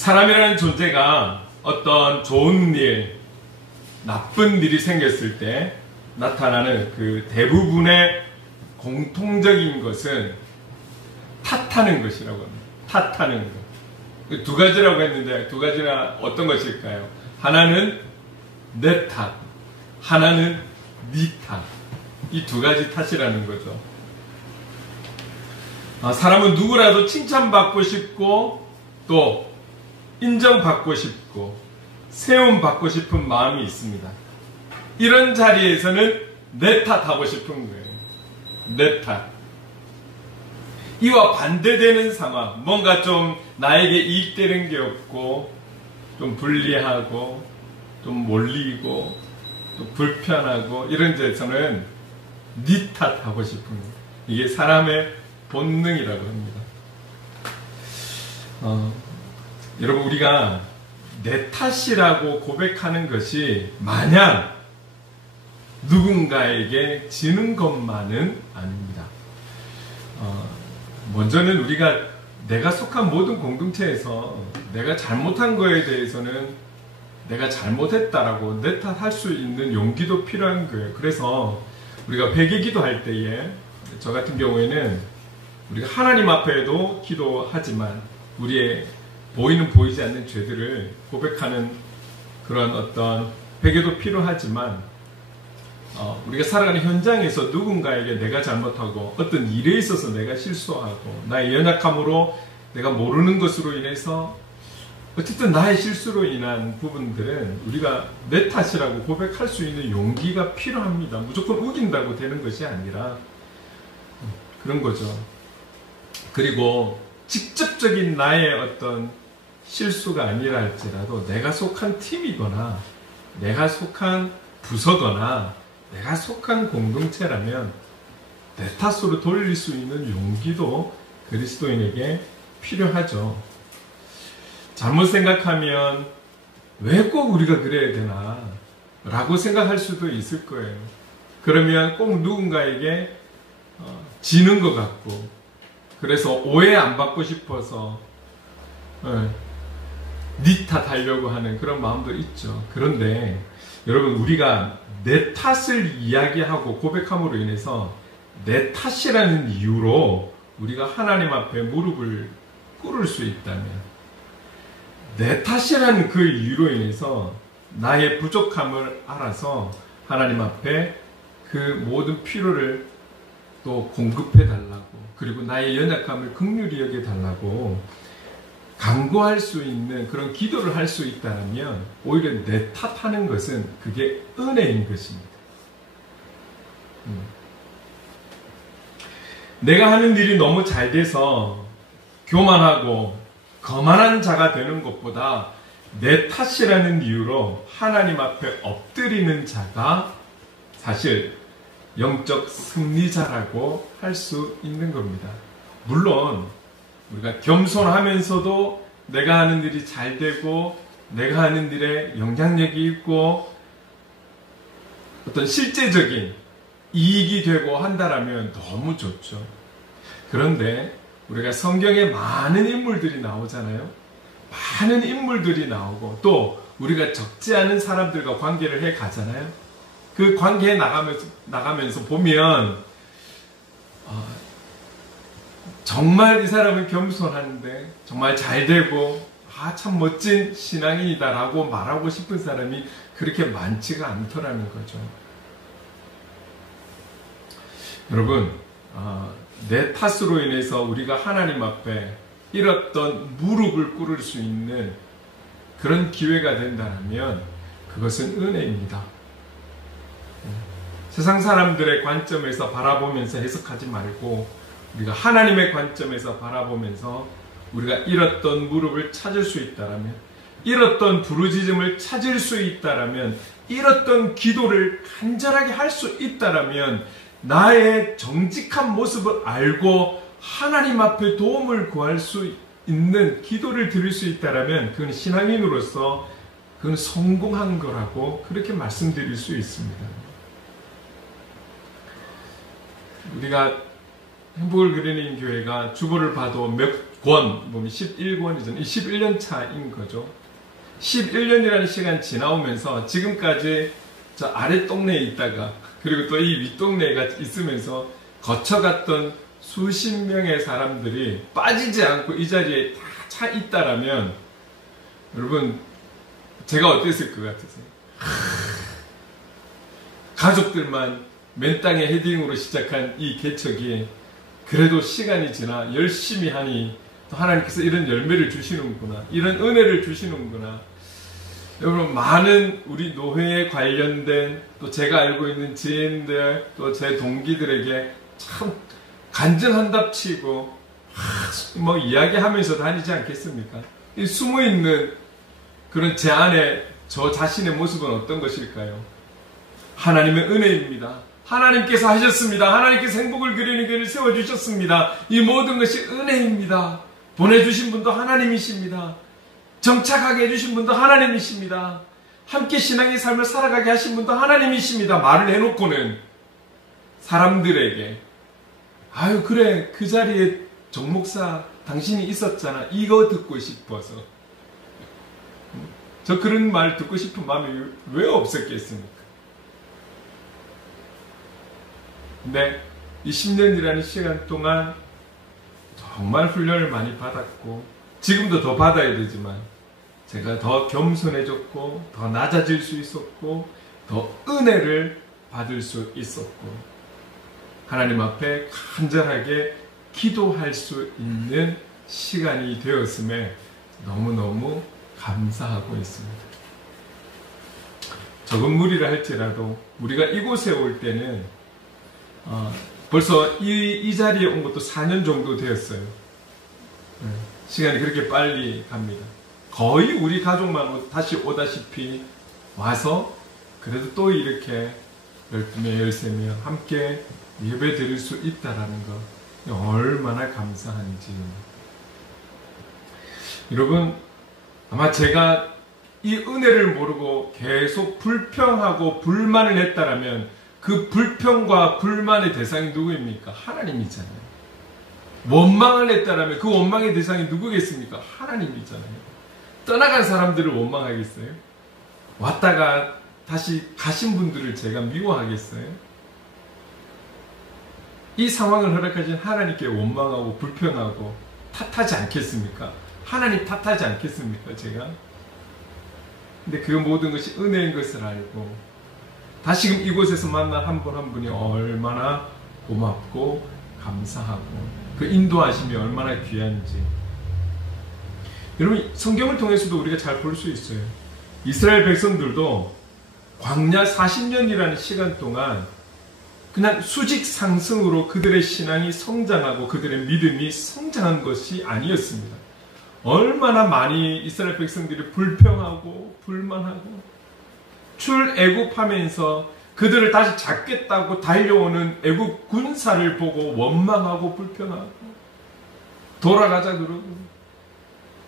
사람이라는 존재가 어떤 좋은 일, 나쁜 일이 생겼을 때 나타나는 그 대부분의 공통적인 것은 탓하는 것이라고 합니다. 탓하는 것. 두 가지라고 했는데 두 가지나 어떤 것일까요? 하나는 내 탓, 하나는 네 탓. 이 두 가지 탓이라는 거죠. 사람은 누구라도 칭찬받고 싶고 또 인정받고 싶고 세움받고 싶은 마음이 있습니다. 이런 자리에서는 내 탓하고 싶은 거예요. 내 탓. 이와 반대되는 상황, 뭔가 좀 나에게 이익되는 게 없고 좀 불리하고 좀 몰리고 또 불편하고 이런 데서는 네 탓하고 싶은 거예요. 이게 사람의 본능이라고 합니다. 여러분, 우리가 내 탓이라고 고백하는 것이 마냥 누군가에게 지는 것만은 아닙니다. 먼저는 우리가 내가 속한 모든 공동체에서 내가 잘못한 거에 대해서는 내가 잘못했다라고 내 탓할 수 있는 용기도 필요한 거예요. 그래서 우리가 회개 기도할 때에 저 같은 경우에는 우리가 하나님 앞에도 기도하지만 우리의 보이는 보이지 않는 죄들을 고백하는 그런 어떤 회개도 필요하지만 우리가 살아가는 현장에서 누군가에게 내가 잘못하고 어떤 일에 있어서 내가 실수하고 나의 연약함으로 내가 모르는 것으로 인해서 어쨌든 나의 실수로 인한 부분들은 우리가 내 탓이라고 고백할 수 있는 용기가 필요합니다. 무조건 우긴다고 되는 것이 아니라 그런 거죠. 그리고 직접적인 나의 어떤 실수가 아니라 할지라도 내가 속한 팀이거나 내가 속한 부서거나 내가 속한 공동체라면 내 탓으로 돌릴 수 있는 용기도 그리스도인에게 필요하죠. 잘못 생각하면 왜 꼭 우리가 그래야 되나 라고 생각할 수도 있을 거예요. 그러면 꼭 누군가에게 지는 것 같고 그래서 오해 안 받고 싶어서 네 탓하려고 하는 그런 마음도 있죠. 그런데 여러분, 우리가 내 탓을 이야기하고 고백함으로 인해서 내 탓이라는 이유로 우리가 하나님 앞에 무릎을 꿇을 수 있다면, 내 탓이라는 그 이유로 인해서 나의 부족함을 알아서 하나님 앞에 그 모든 필요를 또 공급해 달라고, 그리고 나의 연약함을 긍휼히 여겨 달라고 간구할 수 있는 그런 기도를 할 수 있다면 오히려 내 탓하는 것은 그게 은혜인 것입니다. 내가 하는 일이 너무 잘 돼서 교만하고 거만한 자가 되는 것보다 내 탓이라는 이유로 하나님 앞에 엎드리는 자가 사실 영적 승리자라고 할 수 있는 겁니다. 물론 우리가 겸손하면서도 내가 하는 일이 잘 되고 내가 하는 일에 영향력이 있고 어떤 실제적인 이익이 되고 한다라면 너무 좋죠. 그런데 우리가 성경에 많은 인물들이 나오잖아요. 많은 인물들이 나오고 또 우리가 적지 않은 사람들과 관계를 해 가잖아요. 그 관계에 나가면서 보면 정말 이 사람은 겸손한데 정말 잘 되고 참 멋진 신앙인이다라고 말하고 싶은 사람이 그렇게 많지가 않더라는 거죠. 여러분, 내 탓으로 인해서 우리가 하나님 앞에 잃었던 무릎을 꿇을 수 있는 그런 기회가 된다면 그것은 은혜입니다. 세상 사람들의 관점에서 바라보면서 해석하지 말고 우리가 하나님의 관점에서 바라보면서 우리가 잃었던 무릎을 찾을 수 있다라면, 잃었던 부르짖음을 찾을 수 있다라면, 잃었던 기도를 간절하게 할 수 있다라면, 나의 정직한 모습을 알고 하나님 앞에 도움을 구할 수 있는 기도를 드릴 수 있다라면 그건 신앙인으로서 그건 성공한 거라고 그렇게 말씀드릴 수 있습니다. 우리가 행복을 그리는 교회가 주보를 봐도 몇 권, 보면 11권이잖아요. 11년 차인 거죠. 11년이라는 시간 지나오면서 지금까지 저 아래 동네에 있다가 그리고 또 이 윗동네가 있으면서 거쳐갔던 수십 명의 사람들이 빠지지 않고 이 자리에 다 차 있다라면 여러분 제가 어땠을 것 같으세요? 가족들만 맨 땅에 헤딩으로 시작한 이 개척이 그래도 시간이 지나 열심히 하니 또 하나님께서 이런 열매를 주시는구나, 이런 은혜를 주시는구나. 여러분 많은 우리 노회에 관련된 또 제가 알고 있는 지인들 또 제 동기들에게 참 간증한답치고 뭐 이야기하면서 다니지 않겠습니까? 이 숨어있는 그런 제 안에 저 자신의 모습은 어떤 것일까요? 하나님의 은혜입니다. 하나님께서 하셨습니다. 하나님께서 행복을 그리는 교회를 세워주셨습니다. 이 모든 것이 은혜입니다. 보내주신 분도 하나님이십니다. 정착하게 해주신 분도 하나님이십니다. 함께 신앙의 삶을 살아가게 하신 분도 하나님이십니다. 말을 해놓고는 사람들에게 아유 그래 그 자리에 정 목사 당신이 있었잖아 이거 듣고 싶어서 저 그런 말 듣고 싶은 마음이 왜 없었겠습니까? 근데 이 10년이라는 시간 동안 정말 훈련을 많이 받았고 지금도 더 받아야 되지만 제가 더 겸손해졌고 더 낮아질 수 있었고 더 은혜를 받을 수 있었고 하나님 앞에 간절하게 기도할 수 있는 시간이 되었음에 너무너무 감사하고 있습니다. 적은 무리라 할지라도 우리가 이곳에 올 때는 벌써 이 자리에 온 것도 4년 정도 되었어요. 시간이 그렇게 빨리 갑니다. 거의 우리 가족만 다시 오다시피 와서 그래도 또 이렇게 12명, 13명 함께 예배 드릴 수 있다라는 것 얼마나 감사한지. 여러분 아마 제가 이 은혜를 모르고 계속 불평하고 불만을 했다라면 그 불평과 불만의 대상이 누구입니까? 하나님이잖아요. 원망을 했다라면 그 원망의 대상이 누구겠습니까? 하나님이잖아요. 떠나간 사람들을 원망하겠어요? 왔다가 다시 가신 분들을 제가 미워하겠어요? 이 상황을 허락하신 하나님께 원망하고 불평하고 탓하지 않겠습니까? 하나님 탓하지 않겠습니까? 제가? 근데 그 모든 것이 은혜인 것을 알고 다시금 이곳에서 만난 한 분 한 분이 얼마나 고맙고 감사하고 그 인도하심이 얼마나 귀한지. 여러분 성경을 통해서도 우리가 잘 볼 수 있어요. 이스라엘 백성들도 광야 40년이라는 시간 동안 그냥 수직 상승으로 그들의 신앙이 성장하고 그들의 믿음이 성장한 것이 아니었습니다. 얼마나 많이 이스라엘 백성들이 불평하고 불만하고 출애굽하면서 그들을 다시 잡겠다고 달려오는 애굽 군사를 보고 원망하고 불평하고 돌아가자 그러고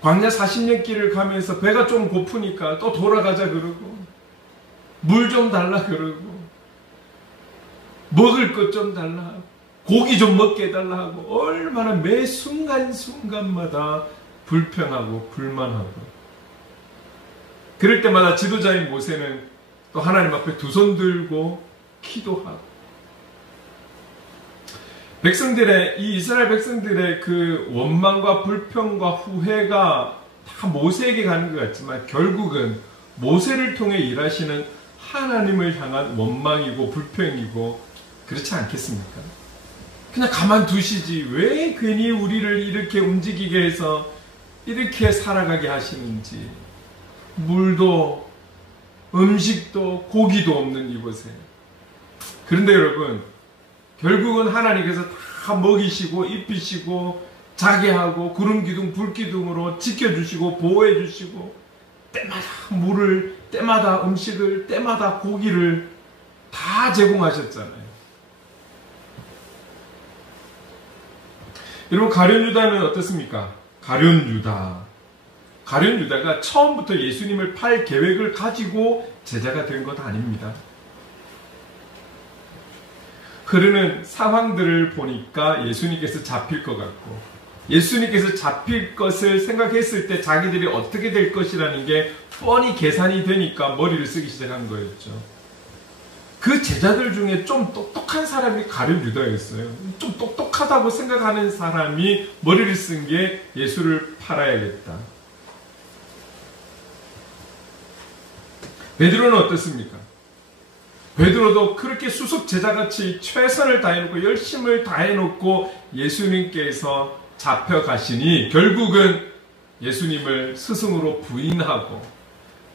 광야 40년 길을 가면서 배가 좀 고프니까 또 돌아가자 그러고 물 좀 달라 그러고 먹을 것 좀 달라 하고 고기 좀 먹게 해달라 하고 얼마나 매 순간순간마다 불평하고 불만하고 그럴 때마다 지도자인 모세는 또 하나님 앞에 두 손 들고 기도하고 백성들의 이 이스라엘 백성들의 그 원망과 불평과 후회가 다 모세에게 가는 것 같지만 결국은 모세를 통해 일하시는 하나님을 향한 원망이고 불평이고 그렇지 않겠습니까? 그냥 가만두시지 왜 괜히 우리를 이렇게 움직이게 해서 이렇게 살아가게 하시는지 물도 음식도 고기도 없는 이곳에 그런데 여러분 결국은 하나님께서 다 먹이시고 입히시고 자게 하고 구름기둥 불기둥으로 지켜주시고 보호해주시고 때마다 물을 때마다 음식을 때마다 고기를 다 제공하셨잖아요. 여러분 가룟 유다는 어떻습니까? 가룟 유다가 처음부터 예수님을 팔 계획을 가지고 제자가 된 것 아닙니다. 흐르는 상황들을 보니까 예수님께서 잡힐 것 같고, 예수님께서 잡힐 것을 생각했을 때 자기들이 어떻게 될 것이라는 게 뻔히 계산이 되니까 머리를 쓰기 시작한 거였죠. 그 제자들 중에 좀 똑똑한 사람이 가룟 유다였어요. 좀 똑똑하다고 생각하는 사람이 머리를 쓴 게 예수를 팔아야겠다. 베드로는 어떻습니까? 베드로도 그렇게 수석 제자같이 최선을 다해놓고 열심을 다해놓고 예수님께서 잡혀가시니 결국은 예수님을 스승으로 부인하고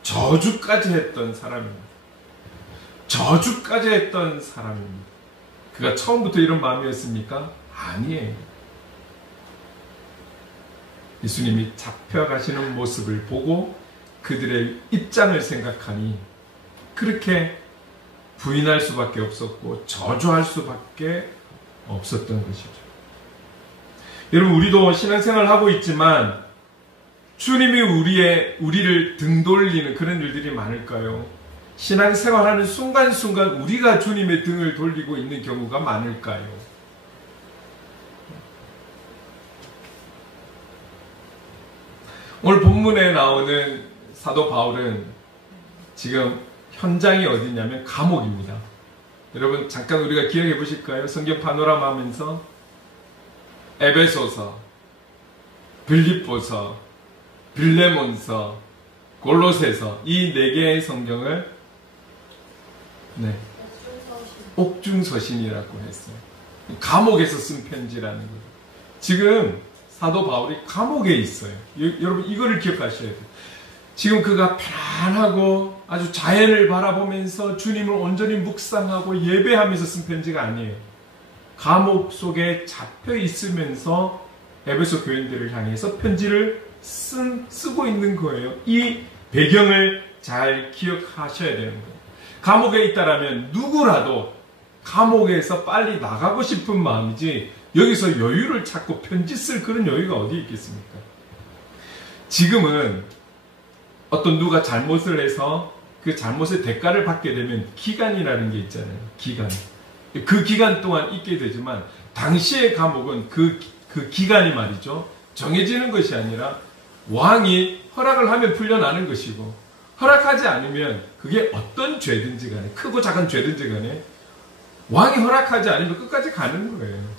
저주까지 했던 사람입니다. 저주까지 했던 사람입니다. 그가 처음부터 이런 마음이었습니까? 아니에요. 예수님이 잡혀가시는 모습을 보고 그들의 입장을 생각하니 그렇게 부인할 수밖에 없었고 저주할 수밖에 없었던 것이죠. 여러분, 우리도 신앙생활을 하고 있지만 주님이 우리를 등 돌리는 그런 일들이 많을까요? 신앙생활하는 순간순간 우리가 주님의 등을 돌리고 있는 경우가 많을까요? 오늘 본문에 나오는 사도 바울은 지금 현장이 어디냐면 감옥입니다. 여러분 잠깐 우리가 기억해 보실까요? 성경 파노라마 하면서 에베소서, 빌립보서, 빌레몬서, 골로새서 이 4개의 성경을 옥중서신이라고 했어요. 감옥에서 쓴 편지라는 거예요. 지금 사도 바울이 감옥에 있어요. 여러분 이거를 기억하셔야 돼요. 지금 그가 편안하고 아주 자연을 바라보면서 주님을 온전히 묵상하고 예배하면서 쓴 편지가 아니에요. 감옥 속에 잡혀 있으면서 에베소 교인들을 향해서 편지를 쓰고 있는 거예요. 이 배경을 잘 기억하셔야 되는 거예요. 감옥에 있다라면 누구라도 감옥에서 빨리 나가고 싶은 마음이지 여기서 여유를 찾고 편지 쓸 그런 여유가 어디 있겠습니까? 지금은 어떤 누가 잘못을 해서 그 잘못의 대가를 받게 되면 기간이라는 게 있잖아요. 기간. 그 기간 동안 있게 되지만 당시의 감옥은 그 기간이 말이죠. 정해지는 것이 아니라 왕이 허락을 하면 풀려나는 것이고 허락하지 않으면 그게 어떤 죄든지 간에 크고 작은 죄든지 간에 왕이 허락하지 않으면 끝까지 가는 거예요.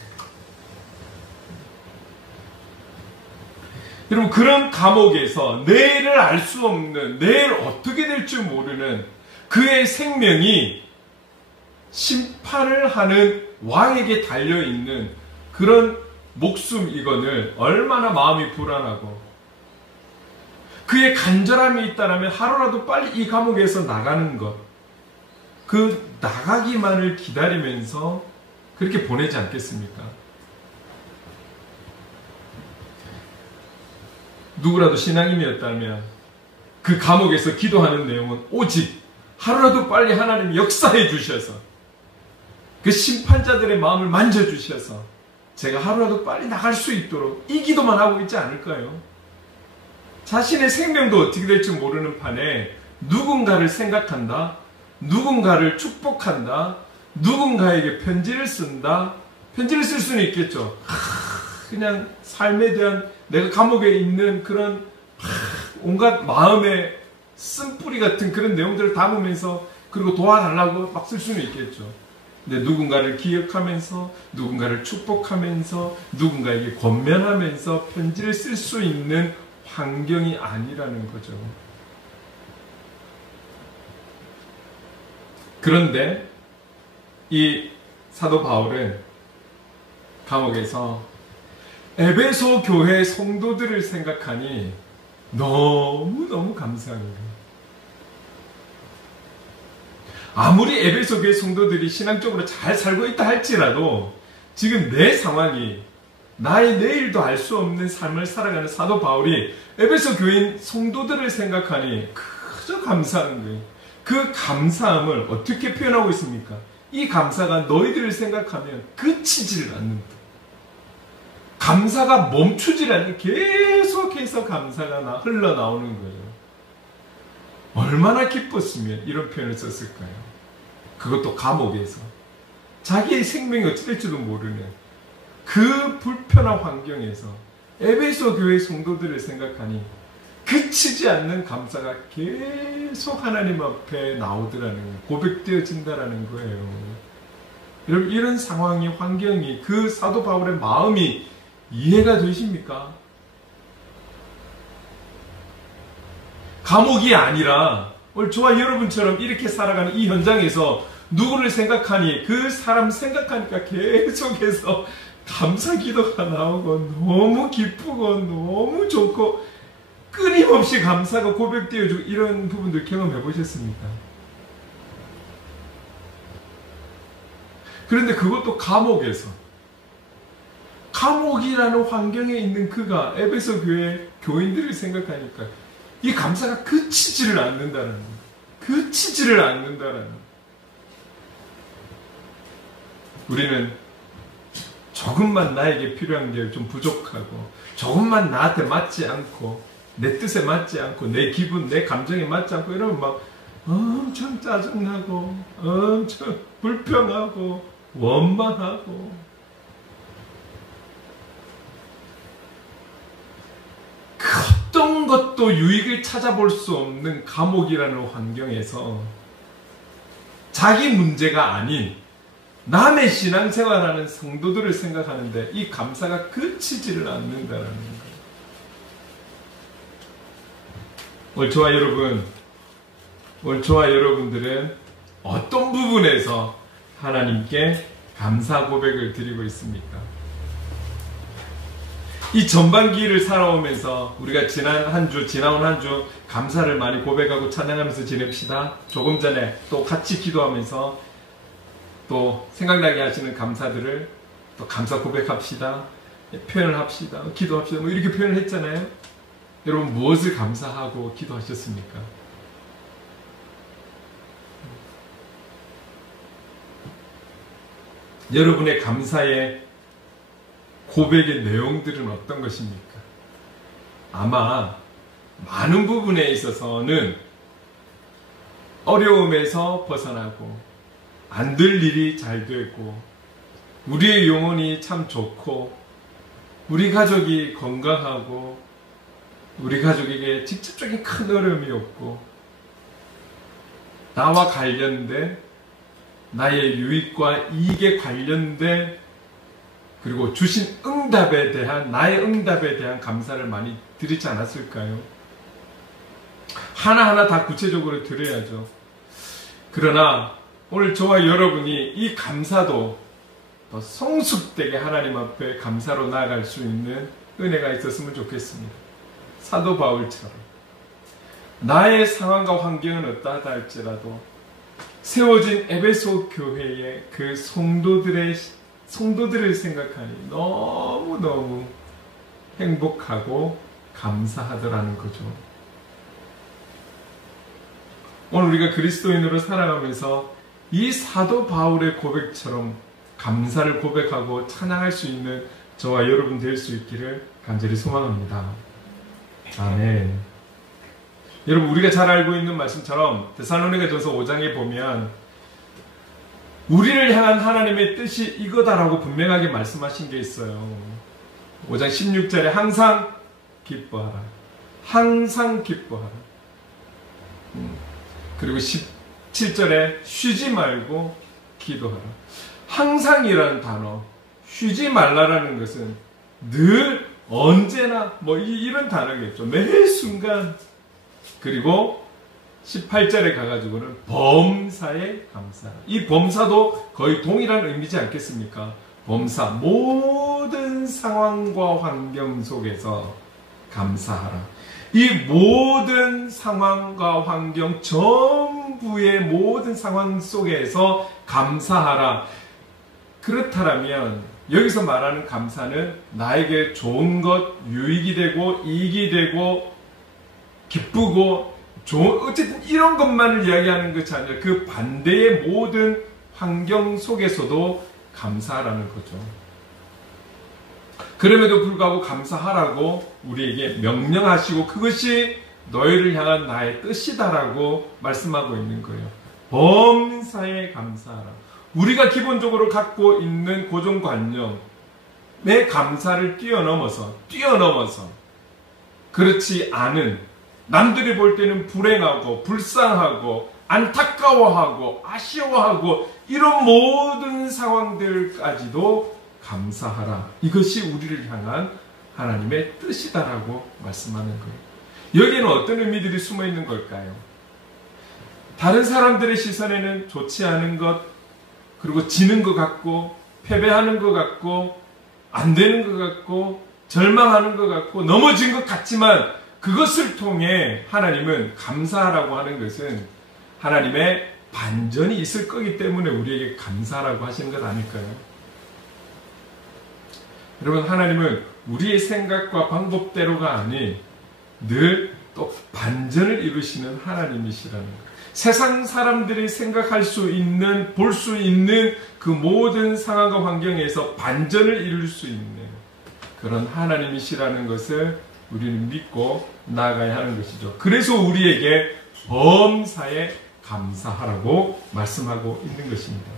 여러분 그런 감옥에서 내일을 알 수 없는 내일 어떻게 될지 모르는 그의 생명이 심판을 하는 왕에게 달려있는 그런 목숨이거늘 얼마나 마음이 불안하고 그의 간절함이 있다면 하루라도 빨리 이 감옥에서 나가는 것, 그 나가기만을 기다리면서 그렇게 보내지 않겠습니까? 누구라도 신앙인이었다면 그 감옥에서 기도하는 내용은 오직 하루라도 빨리 하나님이 역사해 주셔서 그 심판자들의 마음을 만져주셔서 제가 하루라도 빨리 나갈 수 있도록 이 기도만 하고 있지 않을까요? 자신의 생명도 어떻게 될지 모르는 판에 누군가를 생각한다, 누군가를 축복한다, 누군가에게 편지를 쓴다. 편지를 쓸 수는 있겠죠. 그냥 삶에 대한 내가 감옥에 있는 그런 온갖 마음의 쓴뿌리 같은 그런 내용들을 담으면서 그리고 도와달라고 막 쓸 수는 있겠죠. 근데 누군가를 기억하면서 누군가를 축복하면서 누군가에게 권면하면서 편지를 쓸 수 있는 환경이 아니라는 거죠. 그런데 이 사도 바울은 감옥에서 에베소 교회 성도들을 생각하니 너무너무 감사한 거예요. 아무리 에베소 교회 성도들이 신앙적으로 잘 살고 있다 할지라도 지금 내 상황이 나의 내일도 알 수 없는 삶을 살아가는 사도 바울이 에베소 교인 성도들을 생각하니 그저 감사한 거예요. 그 감사함을 어떻게 표현하고 있습니까? 이 감사가 너희들을 생각하면 그치지를 않는다. 감사가 멈추질 않는 계속해서 감사가 흘러나오는 거예요. 얼마나 기뻤으면 이런 표현을 썼을까요? 그것도 감옥에서 자기의 생명이 어찌 될지도 모르는 그 불편한 환경에서 에베소 교회 성도들을 생각하니 그치지 않는 감사가 계속 하나님 앞에 나오더라는 거예요. 고백되어진다라는 거예요. 여러분, 이런 상황이, 환경이, 그 사도 바울의 마음이 이해가 되십니까? 감옥이 아니라 오늘 저와 여러분처럼 이렇게 살아가는 이 현장에서 누구를 생각하니 그 사람 생각하니까 계속해서 감사 기도가 나오고 너무 기쁘고 너무 좋고 끊임없이 감사가 고백되어지고 이런 부분들 경험해 보셨습니까? 그런데 그것도 감옥에서, 감옥이라는 환경에 있는 그가 에베소 교회 교인들을 생각하니까 이 감사가 그치지를 않는다는 거예요. 그치지를 않는다는 거예요. 우리는 조금만 나에게 필요한 게 좀 부족하고 조금만 나한테 맞지 않고 내 뜻에 맞지 않고 내 기분, 내 감정에 맞지 않고 이러면 막 엄청 짜증나고 엄청 불평하고 원망하고 그 어떤 것도 유익을 찾아볼 수 없는 감옥이라는 환경에서 자기 문제가 아닌 남의 신앙생활하는 성도들을 생각하는데 이 감사가 그치지를 않는다는 거예요. 오늘 저와 여러분들은 어떤 부분에서 하나님께 감사 고백을 드리고 있습니까? 이 전반기를 살아오면서 우리가 지나온 한 주 감사를 많이 고백하고 찬양하면서 지냅시다. 조금 전에 또 같이 기도하면서 또 생각나게 하시는 감사들을 또 감사 고백합시다. 표현을 합시다. 기도합시다. 뭐 이렇게 표현을 했잖아요. 여러분 무엇을 감사하고 기도하셨습니까? 여러분의 감사의 고백의 내용들은 어떤 것입니까? 아마 많은 부분에 있어서는 어려움에서 벗어나고 안 될 일이 잘 되고 우리의 영혼이 참 좋고 우리 가족이 건강하고 우리 가족에게 직접적인 큰 어려움이 없고 나와 관련된 나의 유익과 이익에 관련된 그리고 주신 응답에 대한 나의 응답에 대한 감사를 많이 드리지 않았을까요? 하나하나 다 구체적으로 드려야죠. 그러나 오늘 저와 여러분이 이 감사도 더 성숙되게 하나님 앞에 감사로 나아갈 수 있는 은혜가 있었으면 좋겠습니다. 사도 바울처럼 나의 상황과 환경은 어떠하다 할지라도 세워진 에베소 교회의 그 성도들을 생각하니 너무너무 행복하고 감사하더라는 거죠. 오늘 우리가 그리스도인으로 살아가면서 이 사도 바울의 고백처럼 감사를 고백하고 찬양할 수 있는 저와 여러분 될 수 있기를 간절히 소망합니다. 아멘. 여러분 우리가 잘 알고 있는 말씀처럼 데살로니가전서 5장에 보면 우리를 향한 하나님의 뜻이 이거다라고 분명하게 말씀하신 게 있어요. 5장 16절에 항상 기뻐하라. 항상 기뻐하라. 그리고 17절에 쉬지 말고 기도하라. 항상이라는 단어, 쉬지 말라라는 것은 늘 언제나 이런 단어겠죠. 매 순간. 그리고 18절에 가가지고는 범사에 감사하라. 이 범사도 거의 동일한 의미지 않겠습니까? 범사, 모든 상황과 환경 속에서 감사하라. 이 모든 상황과 환경 전부의 모든 상황 속에서 감사하라. 그렇다면 여기서 말하는 감사는 나에게 좋은 것, 유익이 되고 이익이 되고 기쁘고 어쨌든 이런 것만을 이야기하는 것이 아니라 그 반대의 모든 환경 속에서도 감사하라는 거죠. 그럼에도 불구하고 감사하라고 우리에게 명령하시고 그것이 너희를 향한 나의 뜻이다라고 말씀하고 있는 거예요. 범사에 감사하라. 우리가 기본적으로 갖고 있는 고정관념의 감사를 뛰어넘어서 그렇지 않은, 남들이 볼 때는 불행하고 불쌍하고 안타까워하고 아쉬워하고 이런 모든 상황들까지도 감사하라. 이것이 우리를 향한 하나님의 뜻이다라고 말씀하는 거예요. 여기에는 어떤 의미들이 숨어 있는 걸까요? 다른 사람들의 시선에는 좋지 않은 것, 그리고 지는 것 같고 패배하는 것 같고 안 되는 것 같고 절망하는 것 같고 넘어진 것 같지만, 그것을 통해 하나님은 감사하라고 하는 것은 하나님의 반전이 있을 거기 때문에 우리에게 감사라고 하시는 것 아닐까요? 여러분, 하나님은 우리의 생각과 방법대로가 아닌 늘 또 반전을 이루시는 하나님이시라는 거예요. 세상 사람들이 생각할 수 있는, 볼 수 있는 그 모든 상황과 환경에서 반전을 이룰 수 있는 그런 하나님이시라는 것을 우리는 믿고 나아가야 하는 것이죠. 그래서 우리에게 범사에 감사하라고 말씀하고 있는 것입니다.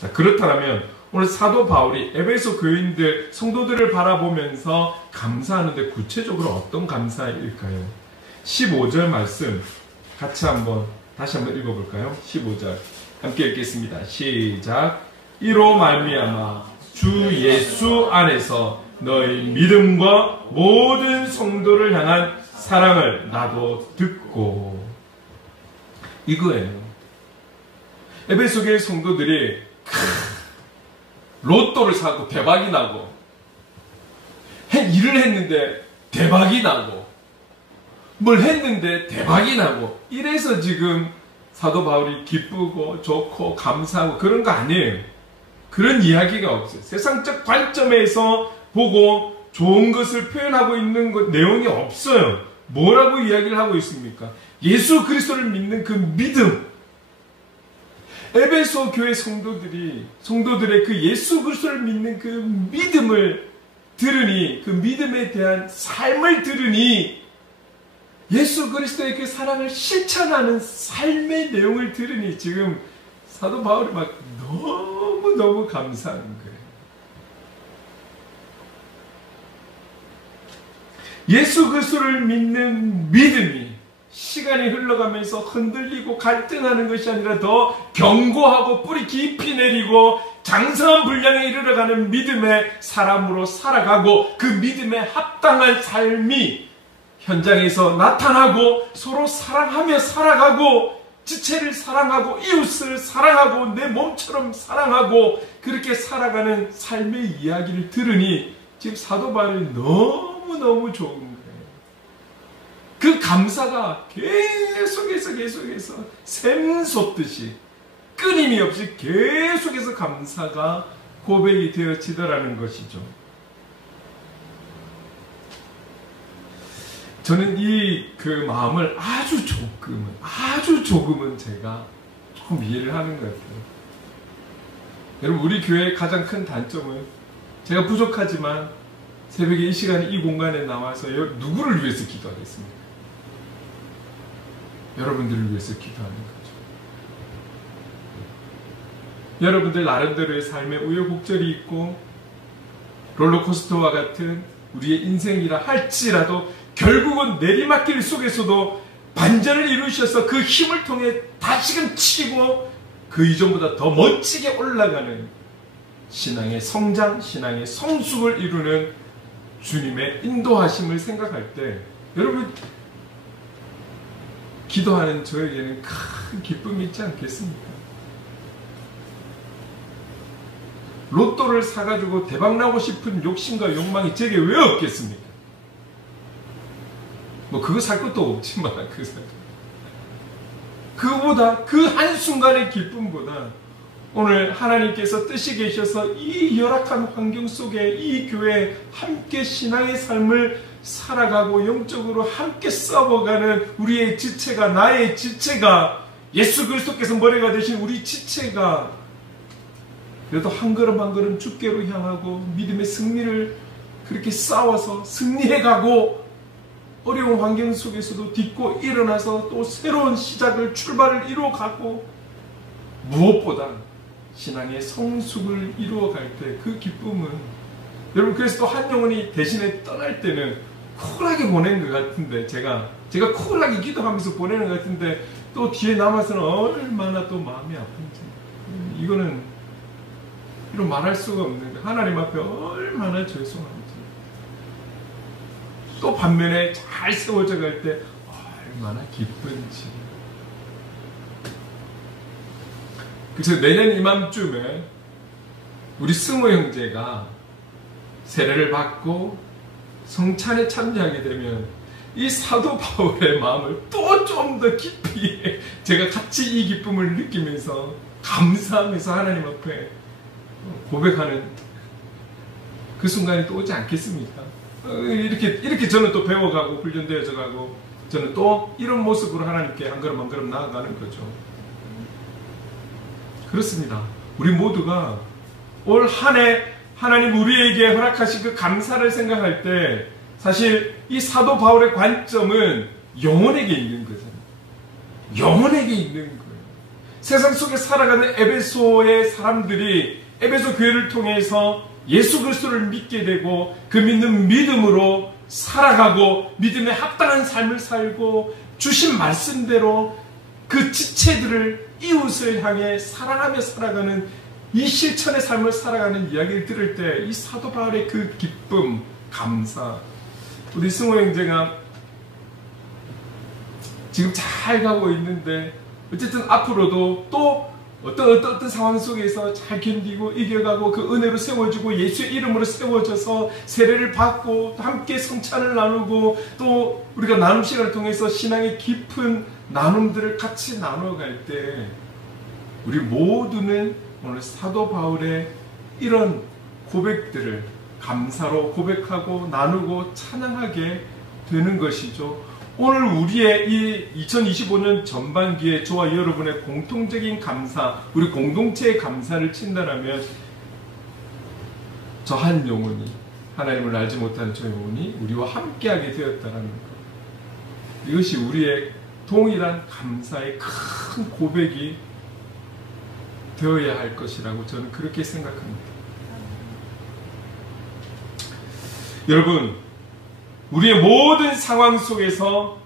자, 그렇다면 오늘 사도 바울이 에베소 교인들, 성도들을 바라보면서 감사하는데 구체적으로 어떤 감사일까요? 15절 말씀 같이 다시 한번 읽어볼까요? 15절 함께 읽겠습니다. 시작. 이로 말미암아 주 예수 안에서 너희 믿음과 모든 성도를 향한 사랑을 나도 듣고. 이거예요. 에베소 교회 성도들이 로또를 사고 대박이 나고 일을 했는데 대박이 나고 뭘 했는데 대박이 나고, 이래서 지금 사도 바울이 기쁘고 좋고 감사하고 그런 거 아니에요. 그런 이야기가 없어요. 세상적 관점에서 보고 좋은 것을 표현하고 있는 내용이 없어요. 뭐라고 이야기를 하고 있습니까? 예수 그리스도를 믿는 그 믿음. 에베소 교회 성도들의 그 예수 그리스도를 믿는 그 믿음을 들으니, 그 믿음에 대한 삶을 들으니, 예수 그리스도의 그 사랑을 실천하는 삶의 내용을 들으니 지금 사도 바울이 막 너무너무 감사한 거예요. 예수 그리스도를 믿는 믿음이 시간이 흘러가면서 흔들리고 갈등하는 것이 아니라 더 견고하고 뿌리 깊이 내리고 장성한 분량에 이르러가는 믿음의 사람으로 살아가고, 그 믿음에 합당한 삶이 현장에서 나타나고, 서로 사랑하며 살아가고, 지체를 사랑하고 이웃을 사랑하고 내 몸처럼 사랑하고 그렇게 살아가는 삶의 이야기를 들으니 지금 사도 바울이 너무너무 좋은 거예요. 그 감사가 계속해서 샘솟듯이 끊임이 없이 계속해서 감사가 고백이 되어지더라는 것이죠. 저는 그 마음을 아주 조금은 제가 조금 이해를 하는 것 같아요. 여러분, 우리 교회의 가장 큰 단점은 제가 부족하지만 새벽에 이 시간에 이 공간에 나와서 누구를 위해서 기도하겠습니까? 여러분들을 위해서 기도하는 거죠. 여러분들 나름대로의 삶에 우여곡절이 있고 롤러코스터와 같은 우리의 인생이라 할지라도 결국은 내리막길 속에서도 반전을 이루셔서 그 힘을 통해 다시금 치고 그 이전보다 더 멋지게 올라가는 신앙의 성장, 신앙의 성숙을 이루는 주님의 인도하심을 생각할 때 여러분, 기도하는 저에게는 큰 기쁨이 있지 않겠습니까? 로또를 사가지고 대박나고 싶은 욕심과 욕망이 제게 왜 없겠습니까? 뭐 그거 살 것도 없지만 그거보다 그 한순간의 기쁨보다 오늘 하나님께서 뜻이 계셔서 이 열악한 환경 속에 이 교회에 함께 신앙의 삶을 살아가고 영적으로 함께 싸워가는 우리의 지체가, 나의 지체가, 예수 그리스도께서 머리가 되신 우리 지체가 그래도 한 걸음 한 걸음 주께로 향하고 믿음의 승리를 그렇게 싸워서 승리해가고 어려운 환경 속에서도 딛고 일어나서 또 새로운 시작을, 출발을 이루어가고 무엇보다 신앙의 성숙을 이루어갈 때 그 기쁨은, 여러분, 그래서 또 한 영혼이 대신에 떠날 때는 쿨하게 보낸 것 같은데, 제가 쿨하게 기도하면서 보내는 것 같은데, 또 뒤에 남아서는 얼마나 또 마음이 아픈지, 이거는 이런 말할 수가 없는데, 하나님 앞에 얼마나 죄송한지, 또 반면에 잘 세워져 갈 때 얼마나 기쁜지. 그래서 내년 이맘쯤에 우리 승호 형제가 세례를 받고 성찬에 참여하게 되면 이 사도 바울의 마음을 또 좀 더 깊이 제가 같이 이 기쁨을 느끼면서 감사하면서 하나님 앞에 고백하는 그 순간이 또 오지 않겠습니까? 이렇게 저는 또 배워가고 훈련되어져 가고, 저는 또 이런 모습으로 하나님께 한 걸음 한 걸음 나아가는 거죠. 그렇습니다. 우리 모두가 올 한 해 하나님 우리에게 허락하신 그 감사를 생각할 때, 사실 이 사도 바울의 관점은 영혼에게 있는 거잖아요. 영혼에게 있는 거예요. 세상 속에 살아가는 에베소의 사람들이 에베소 교회를 통해서 예수 그리스도를 믿게 되고 그 믿는 믿음으로 살아가고 믿음에 합당한 삶을 살고 주신 말씀대로 그 지체들을, 이웃을 향해 사랑하며 살아가는 이 실천의 삶을 살아가는 이야기를 들을 때 이 사도 바울의 그 기쁨, 감사, 우리 승호 형제가 지금 잘 가고 있는데 어쨌든 앞으로도 또 어떤 상황 속에서 잘 견디고 이겨가고 그 은혜로 세워주고 예수의 이름으로 세워져서 세례를 받고 또 함께 성찬을 나누고 또 우리가 나눔 시간을 통해서 신앙의 깊은 나눔들을 같이 나눠갈 때 우리 모두는 오늘 사도 바울의 이런 고백들을 감사로 고백하고 나누고 찬양하게 되는 것이죠. 오늘 우리의 이 2025년 전반기에 저와 여러분의 공통적인 감사, 우리 공동체의 감사를 친다라면 저 한 영혼이, 하나님을 알지 못하는 저 영혼이 우리와 함께하게 되었다는 것, 이것이 우리의 동일한 감사의 큰 고백이 되어야 할 것이라고 저는 그렇게 생각합니다. 여러분, 우리의 모든 상황 속에서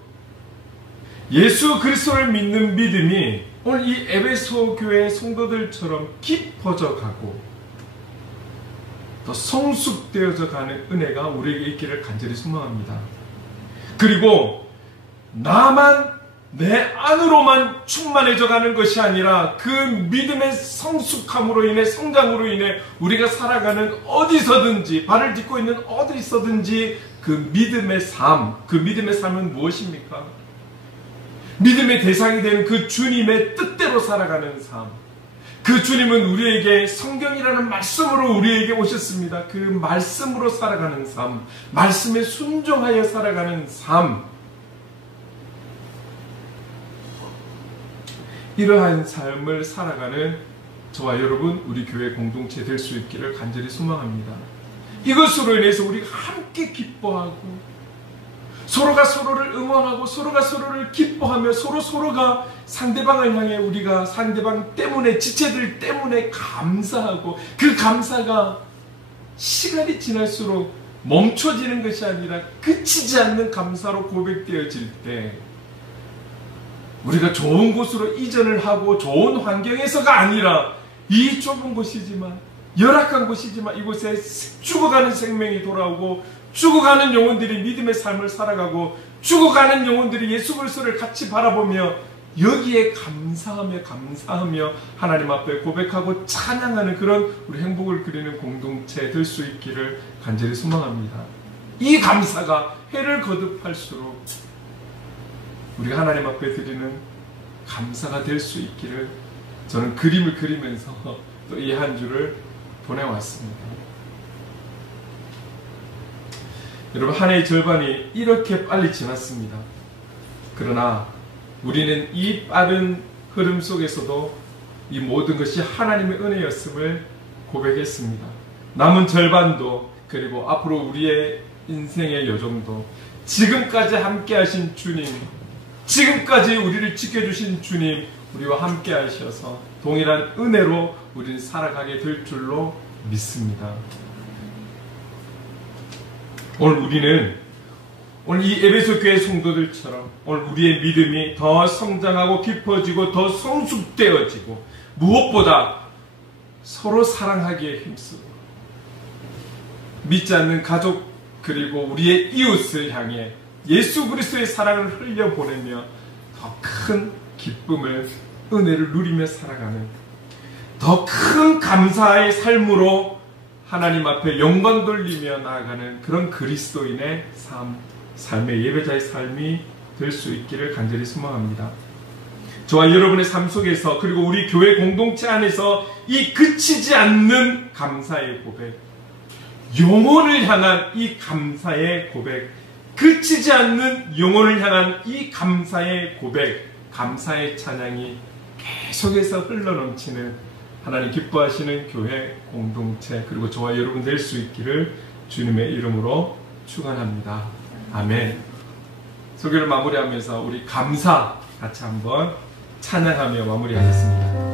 예수 그리스도를 믿는 믿음이 오늘 이 에베소 교회 성도들처럼 깊어져 가고 더 성숙되어져 가는 은혜가 우리에게 있기를 간절히 소망합니다. 그리고 나만 내 안으로만 충만해져 가는 것이 아니라 그 믿음의 성숙함으로 인해, 성장으로 인해 우리가 살아가는 어디서든지, 발을 딛고 있는 어디서든지 그 믿음의 삶, 그 믿음의 삶은 무엇입니까? 믿음의 대상이 되는 그 주님의 뜻대로 살아가는 삶. 그 주님은 우리에게 성경이라는 말씀으로 우리에게 오셨습니다. 그 말씀으로 살아가는 삶, 말씀에 순종하여 살아가는 삶. 이러한 삶을 살아가는 저와 여러분, 우리 교회 공동체 될 수 있기를 간절히 소망합니다. 이것으로 인해서 우리가 함께 기뻐하고 서로가 서로를 응원하고 서로가 서로를 기뻐하며 서로가 상대방을 향해 우리가 상대방 때문에, 지체들 때문에 감사하고 그 감사가 시간이 지날수록 멈춰지는 것이 아니라 그치지 않는 감사로 고백되어질 때 우리가 좋은 곳으로 이전을 하고 좋은 환경에서가 아니라 이 좁은 곳이지만, 열악한 곳이지만 이곳에 죽어가는 생명이 돌아오고 죽어가는 영혼들이 믿음의 삶을 살아가고 죽어가는 영혼들이 예수 그리스도를 같이 바라보며 여기에 감사하며 하나님 앞에 고백하고 찬양하는 그런 우리 행복을 그리는 공동체 될 수 있기를 간절히 소망합니다. 이 감사가 해를 거듭할수록 우리가 하나님 앞에 드리는 감사가 될 수 있기를 저는 그림을 그리면서 또 이 한 주를 보내왔습니다. 여러분, 한 해의 절반이 이렇게 빨리 지났습니다. 그러나 우리는 이 빠른 흐름 속에서도 이 모든 것이 하나님의 은혜였음을 고백했습니다. 남은 절반도, 그리고 앞으로 우리의 인생의 여정도 지금까지 함께 하신 주님, 지금까지 우리를 지켜주신 주님, 우리와 함께 하셔서 동일한 은혜로 우리는 살아가게 될 줄로 믿습니다. 오늘 이 에베소 교회 성도들처럼 오늘 우리의 믿음이 더 성장하고 깊어지고 더 성숙되어지고 무엇보다 서로 사랑하기에 힘쓰고 믿지 않는 가족 그리고 우리의 이웃을 향해 예수 그리스도의 사랑을 흘려보내며 더 큰 기쁨을 은혜를 누리며 살아가는 더 큰 감사의 삶으로 하나님 앞에 영광 돌리며 나아가는 그런 그리스도인의 삶의 예배자의 삶이 될 수 있기를 간절히 소망합니다. 저와 여러분의 삶 속에서 그리고 우리 교회 공동체 안에서 이 그치지 않는 감사의 고백, 영혼을 향한 이 감사의 고백, 그치지 않는 영혼을 향한 이 감사의 고백, 감사의 찬양이 계속해서 흘러넘치는 하나님 기뻐하시는 교회 공동체 그리고 저와 여러분 될 수 있기를 주님의 이름으로 축원합니다. 아멘. 설교를 마무리하면서 우리 감사 같이 한번 찬양하며 마무리하겠습니다.